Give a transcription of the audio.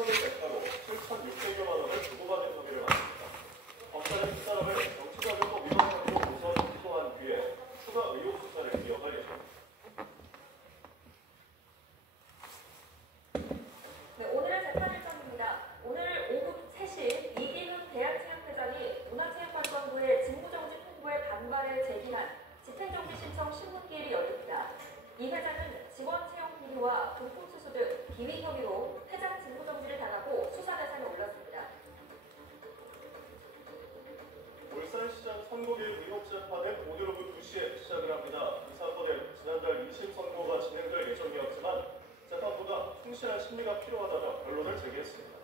휴대폰을 대가로 7,600여만 원을 주고받은 혐의를 받습니다. 검찰은 이 사람을 정치자금법 위반 혐의로 우선 기소한 뒤에 추가 의혹 수사를 이어갈 예정입니다. 네, 오늘은 재판 일정입니다. 오늘 오후 3시 이기훈 대한체육회장이 문화체육관광부의 직무정지 통보에 반발을 제기한 집행정지 신청 신문기일이 열립니다. 이 회장은 직원 채용 비리와 금품 수수 등 비위 혐의로 회장 직무정지를 당하고 수사 대상에 올랐습니다. 울산시장 선거개입 의혹 재판은 오늘 오후 2시에 시작을 합니다. 이 사건은 지난달 2심 선고가 진행될 예정이었지만 재판부가 충실한 심리가 필요하다며 변론을 제기했습니다.